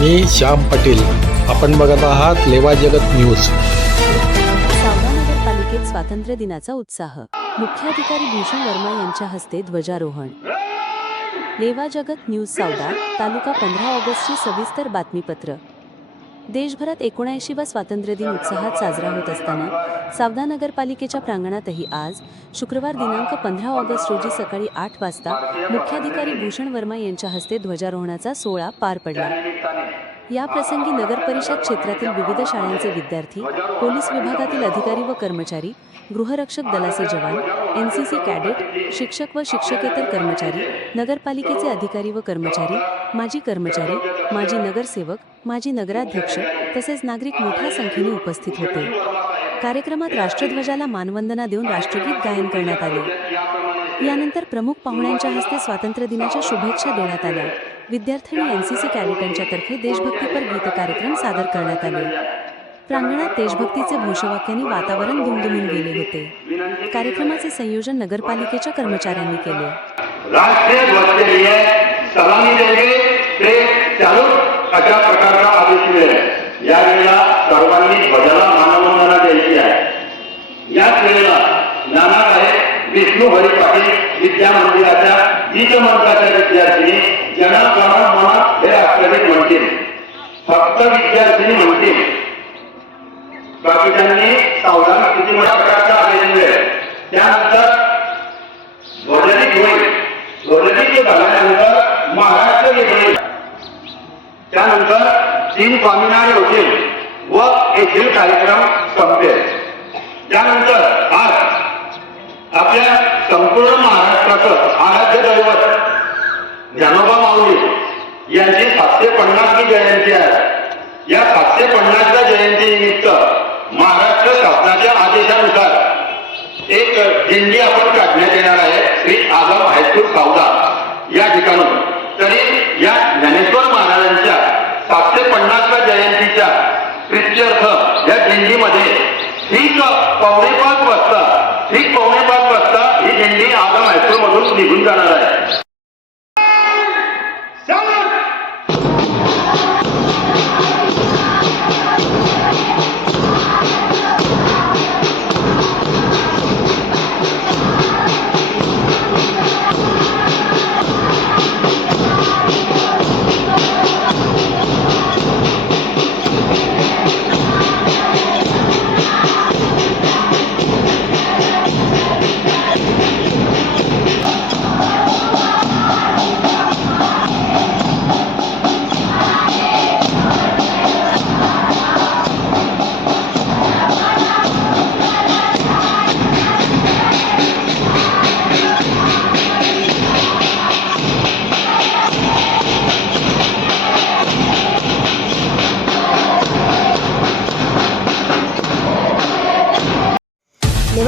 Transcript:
मी श्याम पाटील. आपण बघत आहात लेवा जगत न्यूज. सावदा नगरपालिकेत स्वातंत्र्य दिनाचा उत्साह. मुख्याधिकारी भूषण वर्मा यांच्या हस्ते ध्वजारोहण. लेवा जगत न्यूज सावदा तालुका पंधरा ऑगस्टची सविस्तर बातमीपत्र. देशभरात एकोणऐंशीवा स्वातंत्र्य दिन उत्साहात साजरा होत असताना सावदा नगरपालिकेच्या प्रांगणातही आज शुक्रवार दिनांक पंधरा ऑगस्ट रोजी सकाळी आठ वाजता मुख्याधिकारी भूषण वर्मा यांच्या हस्ते ध्वजारोहणाचा सोहळा पार पडला. या प्रसंगी नगर परिषद क्षेत्रातील विविध शाळांचे विद्यार्थी पोलीस विभागातील अधिकारी व कर्मचारी गृहरक्षक दलाचे जवान एन सी सी कॅडेट शिक्षक व शिक्षकेतर कर्मचारी नगरपालिकेचे अधिकारी व कर्मचारी माजी कर्मचारी माजी नगरसेवक माजी नगराध्यक्ष तसेच नागरिक मोठ्या संख्येने उपस्थित होते. कार्यक्रमात राष्ट्रध्वजाला मानवंदना देऊन राष्ट्रगीत गायन करण्यात आले. यानंतर प्रमुख पाहुण्यांच्या हस्ते स्वातंत्र्य दिनाच्या शुभेच्छा देण्यात आल्या. विद्यार्थ्यांनी एनसीसी कॅडेटांच्या तर्फे देशभक्तीपर गीत कार्यक्रम सादर करण्यात आले. प्रांगणात देशभक्तीचे घोषवाक्याने वातावरण दुमदुमून गेले होते. कार्यक्रमाचे संयोजन नगरपालिकेच्या कर्मचाऱ्यांनी केले. अशा प्रकारचा आदेश मिळेल यावेळेला सर्वांनी ध्वजाला मानवंदना द्यायची आहे. याच वेळेला नाना साहेब विष्णू हरी पाटील विद्या मंदिराच्या गीत मंत्राच्या विद्यार्थिनी ज्यांना मनात हे राष्ट्रगीत म्हणतील. फक्त विद्यार्थिनी म्हणतील. बाकीच्यांनी सावधान किती मोठ्या प्रकारचा आलेली मिळेल त्यानंतर ध्वजनिक होईल. ध्वजनिक झाल्यानंतर महाराष्ट्र गीत होईल. त्यानंतर तीन स्वामीनारे होतील व येथील कार्यक्रम संपेल. त्यानंतर आज आपल्या संपूर्ण महाराष्ट्राचं आराध्य ज्ञानोबा माऊली यांची सातशे पन्नासवी जयंती आहे. या सातशे पन्नासव्या जयंतीनिमित्त महाराष्ट्र शासनाच्या आदेशानुसार एक दिंडी आपण काढण्यात येणार आहे. श्री आगम हायस्कूल सावदा. या ठिकाणून. तरी या ज्ञानेश्वर महाराजांच्या सातशे पन्नासव्या जयंतीच्या प्रित्यर्थ या दिंडीमध्ये ठीक पावणे पाच वाजता ठीक पावणे पाच वाजता ही दिंडी म्हणून निघून जाणार आहे.